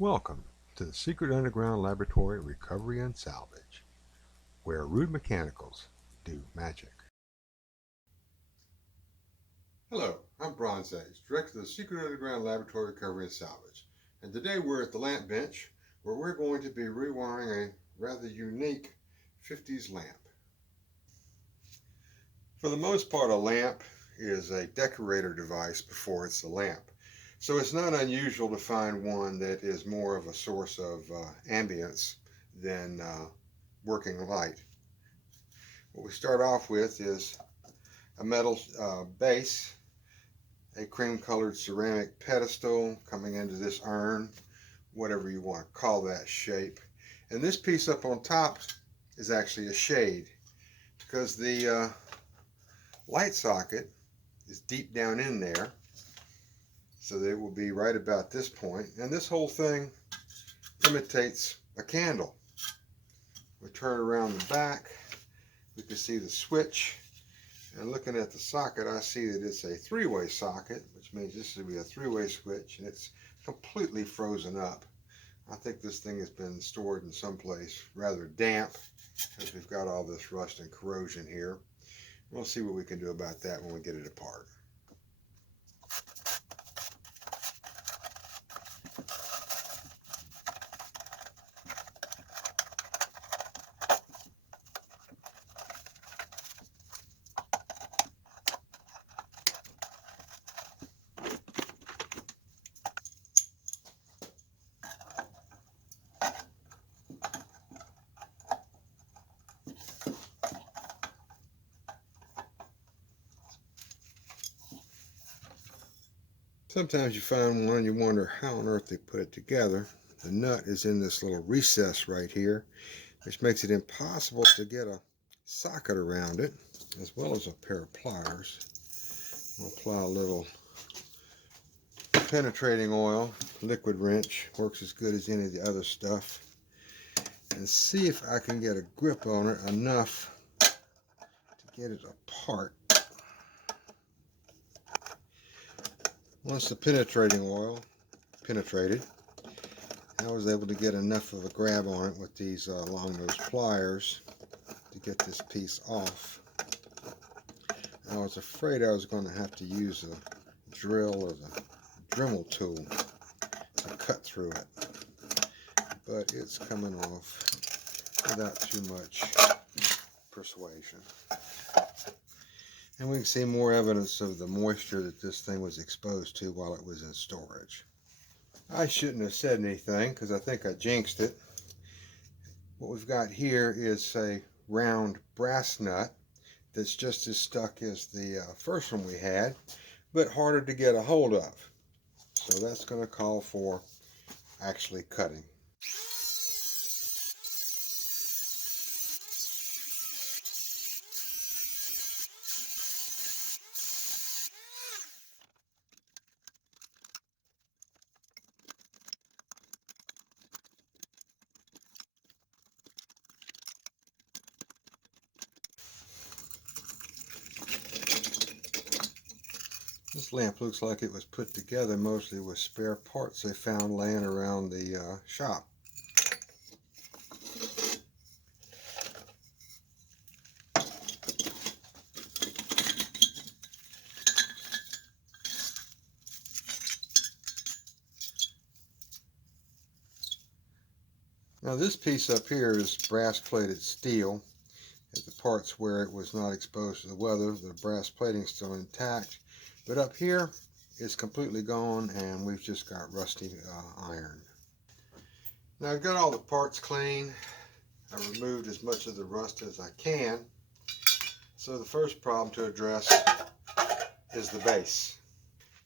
Welcome to the Secret Underground Laboratory Recovery and Salvage, where rude mechanicals do magic. Hello, I'm Bronze Age, Director of the Secret Underground Laboratory Recovery and Salvage, and today we're at the lamp bench where we're going to be rewiring a rather unique 50s lamp. For the most part, a lamp is a decorator device before it's a lamp. So it's not unusual to find one that is more of a source of ambience than working light. What we start off with is a metal base, a cream colored ceramic pedestal coming into this urn, whatever you want to call that shape. And this piece up on top is actually a shade because the light socket is deep down in there, so that it will be right about this point. And this whole thing imitates a candle. We turn around the back, we can see the switch, and looking at the socket I see that it's a three-way socket, which means this would be a three-way switch, and it's completely frozen up. I think this thing has been stored in some place rather damp because we've got all this rust and corrosion here. We'll see what we can do about that when we get it apart. Sometimes you find one and you wonder how on earth they put it together. The nut is in this little recess right here, which makes it impossible to get a socket around it, as well as a pair of pliers. I'll apply a little penetrating oil, liquid wrench, works as good as any of the other stuff, and see if I can get a grip on it enough to get it apart. Once the penetrating oil penetrated, I was able to get enough of a grab on it with these long nose pliers to get this piece off. I was afraid I was going to have to use a drill or the Dremel tool to cut through it, but it's coming off without too much persuasion. And we can see more evidence of the moisture that this thing was exposed to while it was in storage. I shouldn't have said anything because I think I jinxed it. What we've got here is a round brass nut that's just as stuck as the first one we had, but harder to get a hold of. So that's going to call for actually cutting. This lamp looks like it was put together mostly with spare parts they found laying around the shop. Now this piece up here is brass plated steel. At the parts where it was not exposed to the weather, the brass plating is still intact. But up here, it's completely gone and we've just got rusty iron. Now I've got all the parts clean. I removed as much of the rust as I can. So the first problem to address is the base.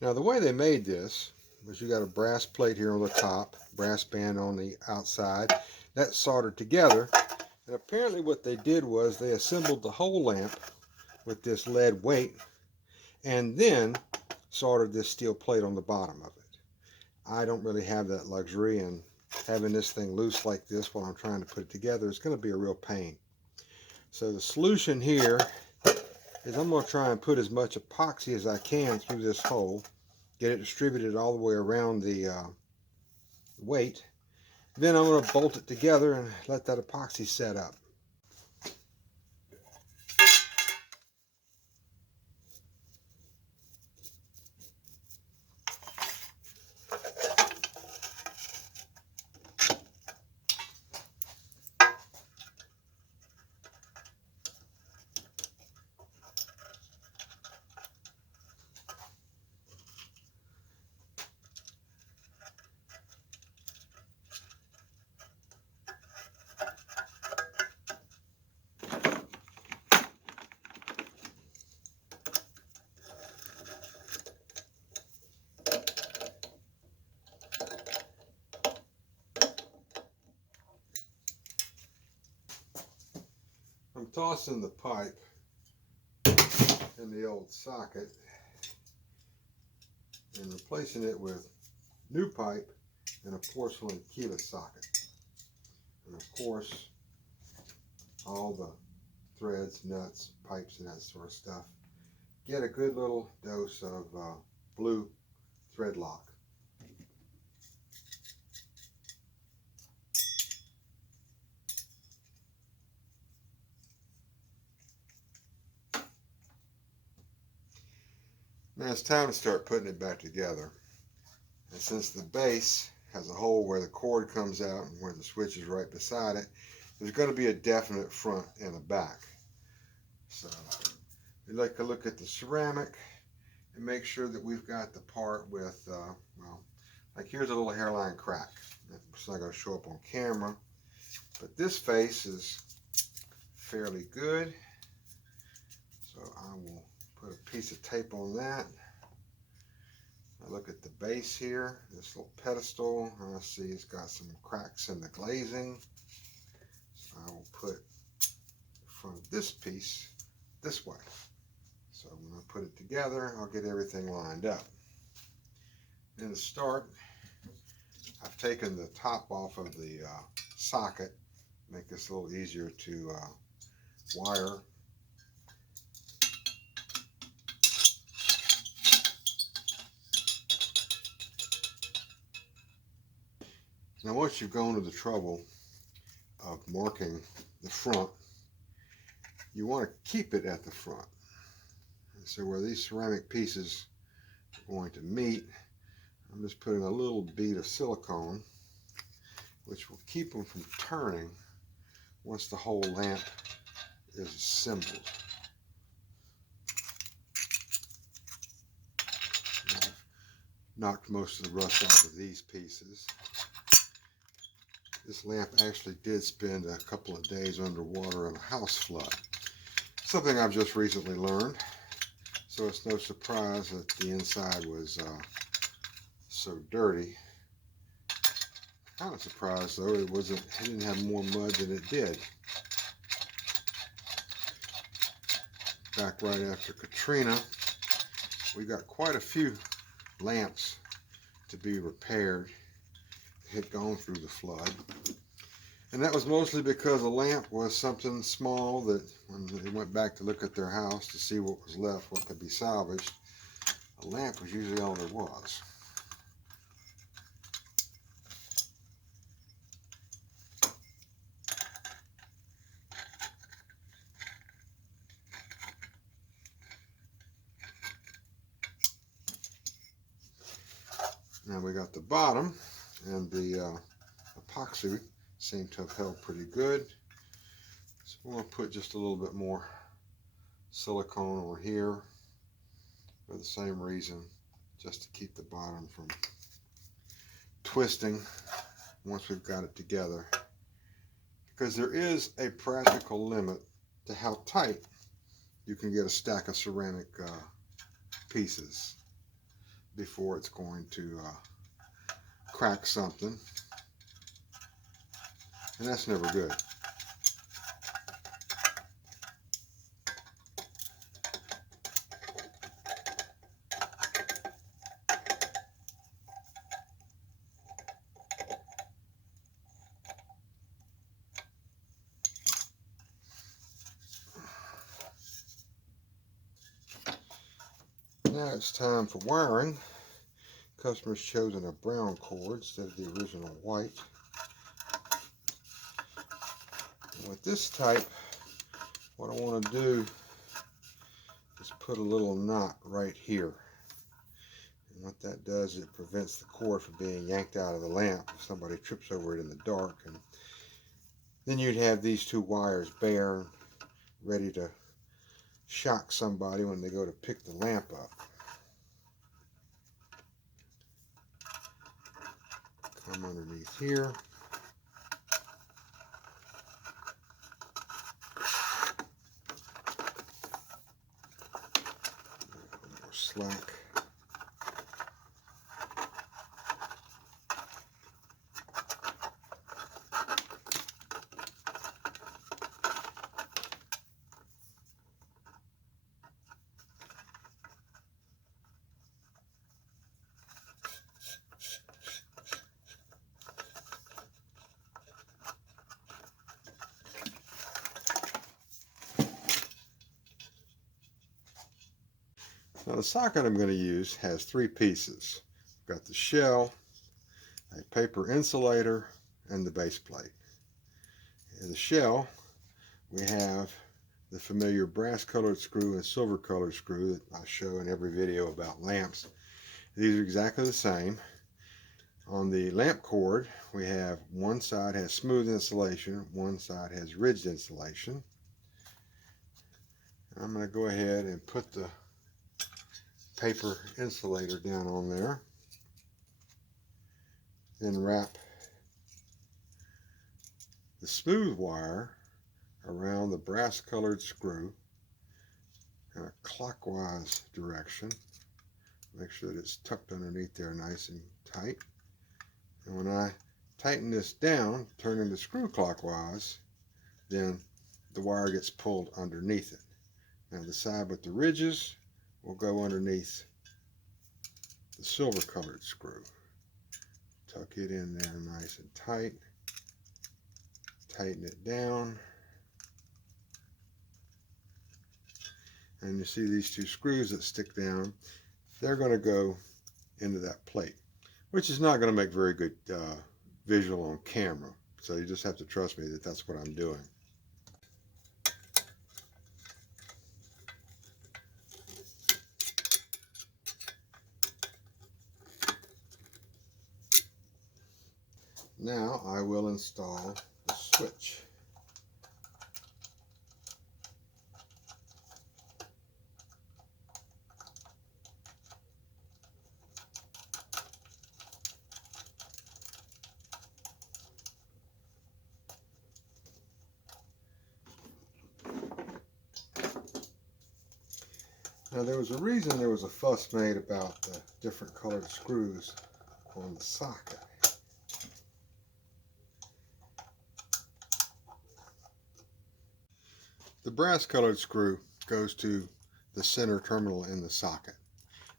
Now the way they made this was you got a brass plate here on the top, brass band on the outside. That's soldered together. And apparently what they did was they assembled the whole lamp with this lead weight and then soldered this steel plate on the bottom of it. I don't really have that luxury, and having this thing loose like this while I'm trying to put it together is going to be a real pain. So the solution here is I'm going to try and put as much epoxy as I can through this hole, get it distributed all the way around the weight. Then I'm going to bolt it together and let that epoxy set up. I'm tossing the pipe in the old socket and replacing it with new pipe in a porcelain keyless socket. And of course, all the threads, nuts, pipes, and that sort of stuff get a good little dose of blue thread lock. Now it's time to start putting it back together. And since the base has a hole where the cord comes out and where the switch is right beside it, there's going to be a definite front and a back. So we like to look at the ceramic and make sure that we've got the part with, well, like here's a little hairline crack. It's not going to show up on camera, but this face is fairly good. So I will put a piece of tape on that. I look at the base here, this little pedestal, and I see it's got some cracks in the glazing. So I will put the front of this piece this way. So when I put it together, I'll get everything lined up. In the start, I've taken the top off of the socket, make this a little easier to wire. Now once you've gone to the trouble of marking the front, you want to keep it at the front. And so where these ceramic pieces are going to meet, I'm just putting a little bead of silicone, which will keep them from turning once the whole lamp is assembled. I've knocked most of the rust off of these pieces. This lamp actually did spend a couple of days underwater in a house flood. Something I've just recently learned. So it's no surprise that the inside was so dirty. Kind of surprised though it didn't have more mud than it did. Back right after Katrina, we got quite a few lamps to be repaired that had gone through the flood. And that was mostly because a lamp was something small that when they went back to look at their house to see what was left, what could be salvaged, a lamp was usually all there was. Now we got the bottom, and the epoxy seemed to have held pretty good. So we're going to put just a little bit more silicone over here for the same reason, just to keep the bottom from twisting once we've got it together. Because there is a practical limit to how tight you can get a stack of ceramic pieces before it's going to crack something, and that's never good. Now it's time for wiring, customer's chosen a brown cord instead of the original white. And with this type, what I want to do is put a little knot right here. And what that does is it prevents the cord from being yanked out of the lamp if somebody trips over it in the dark. And then you'd have these two wires bare, ready to shock somebody when they go to pick the lamp up. Come underneath here. A little more slack. Now the socket I'm going to use has three pieces. I've got the shell, a paper insulator, and the base plate. In the shell, we have the familiar brass colored screw and silver colored screw that I show in every video about lamps. These are exactly the same. On the lamp cord, we have one side has smooth insulation, one side has ridged insulation. I'm going to go ahead and put the paper insulator down on there, then wrap the smooth wire around the brass colored screw in a clockwise direction. Make sure that it's tucked underneath there nice and tight. And when I tighten this down, turning the screw clockwise, then the wire gets pulled underneath it. Now the side with the ridges will go underneath the silver colored screw. Tuck it in there nice and tight. Tighten it down. And you see these two screws that stick down, they're going to go into that plate, which is not going to make very good visual on camera. So you just have to trust me that that's what I'm doing. Now I will install the switch. Now there was a reason there was a fuss made about the different colored screws on the socket. The brass colored screw goes to the center terminal in the socket,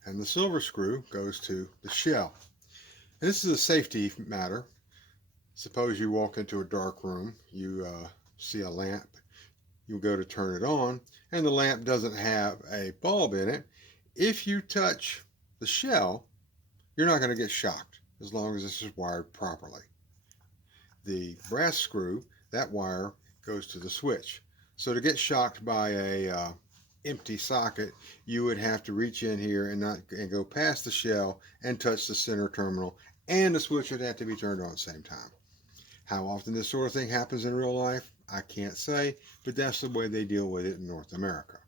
and the silver screw goes to the shell. And this is a safety matter. Suppose you walk into a dark room, you see a lamp, you go to turn it on, and the lamp doesn't have a bulb in it. If you touch the shell, you're not going to get shocked as long as this is wired properly. The brass screw, that wire goes to the switch. So to get shocked by a empty socket, you would have to reach in here and go past the shell and touch the center terminal, and the switch would have to be turned on at the same time. How often this sort of thing happens in real life, I can't say, but that's the way they deal with it in North America.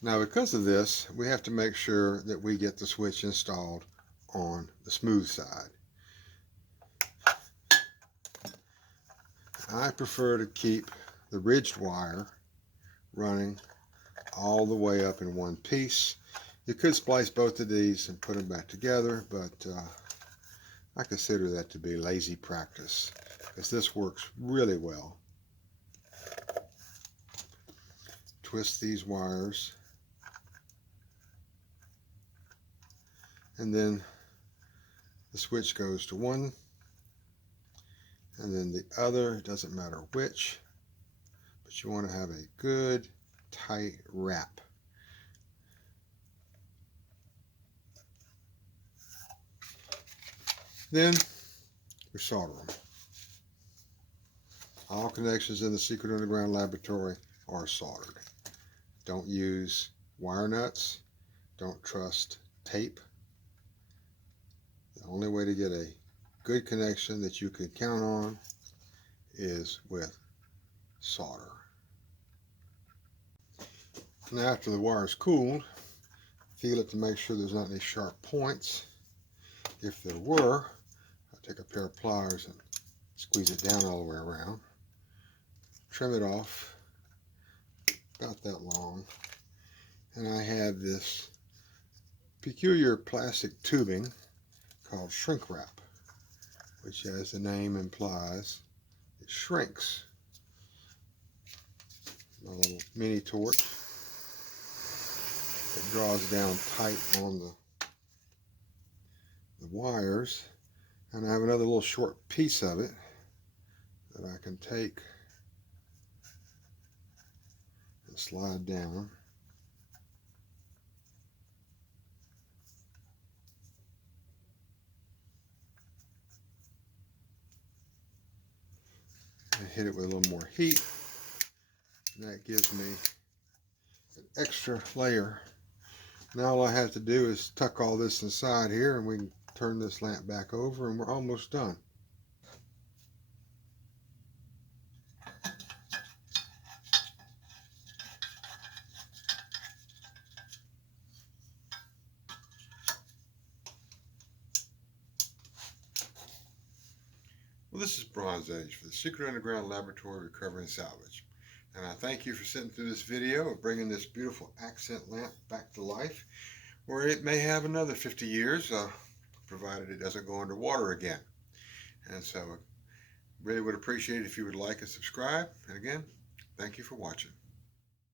Now because of this, we have to make sure that we get the switch installed on the smooth side. I prefer to keep the ridged wire running all the way up in one piece. You could splice both of these and put them back together, but I consider that to be lazy practice, because this works really well. Twist these wires, and then the switch goes to one, and then the other. It doesn't matter which, but you want to have a good tight wrap. Then we solder them. All connections in the Secret Underground Laboratory are soldered. Don't use wire nuts. Don't trust tape. The only way to get a good connection that you can count on is with solder. Now after the wire is cooled, feel it to make sure there's not any sharp points. If there were, I'll take a pair of pliers and squeeze it down all the way around. Trim it off about that long. And I have this peculiar plastic tubing called shrink wrap, which, as the name implies, it shrinks. A little mini torch. It draws down tight on the wires, and I have another little short piece of it that I can take and slide down. And hit it with a little more heat, and that gives me an extra layer. Now all I have to do is tuck all this inside here, and we can turn this lamp back over, and we're almost done. Well, this is Bronze Age for the Secret Underground Laboratory Recovering Salvage. And I thank you for sitting through this video of bringing this beautiful accent lamp back to life, where it may have another 50 years, provided it doesn't go underwater again. And so I really would appreciate it if you would like and subscribe. And again, thank you for watching.